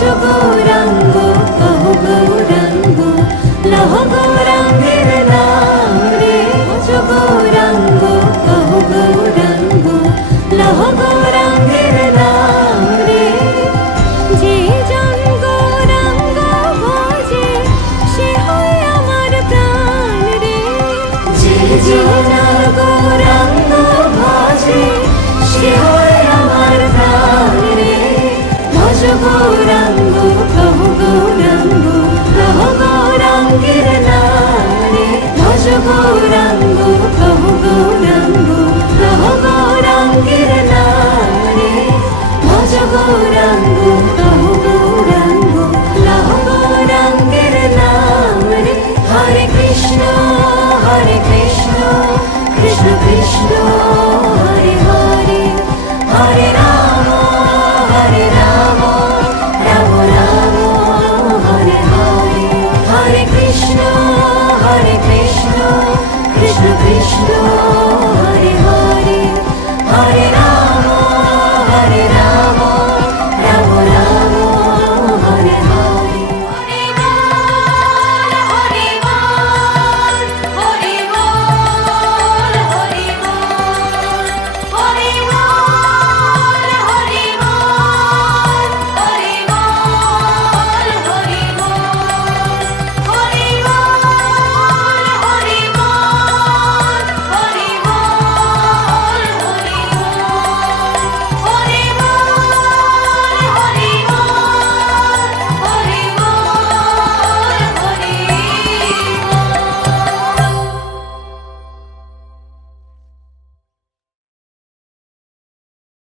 ভজ গৌরাঙ্গ কহো গৌরাঙ্গ লহ গৌরাঙ্গের নাম রে ভজ গৌরাঙ্গ কহো গৌরাঙ্গ লহ গৌরাঙ্গের নাম রে যে জন গৌরাঙ্গ ভজে সে হয় আমার প্রাণ রে যে জন গৌরাঙ্গ ভজে সে হয় আমার প্রাণ রে ভজ গৌরাঙ্গ কহো গৌরাঙ্গ লহ গৌরাঙ্গের নাম রে ভজ গৌরাঙ্গ কহো গৌরাঙ্গ লহ গৌরাঙ্গের নাম রে ভজ গৌরাঙ্গ কহো গৌরাঙ্গ লহ গৌরাঙ্গের নাম রে হরে কৃষ্ণ কৃষ্ণ কৃষ্ণ হরে হরে হরে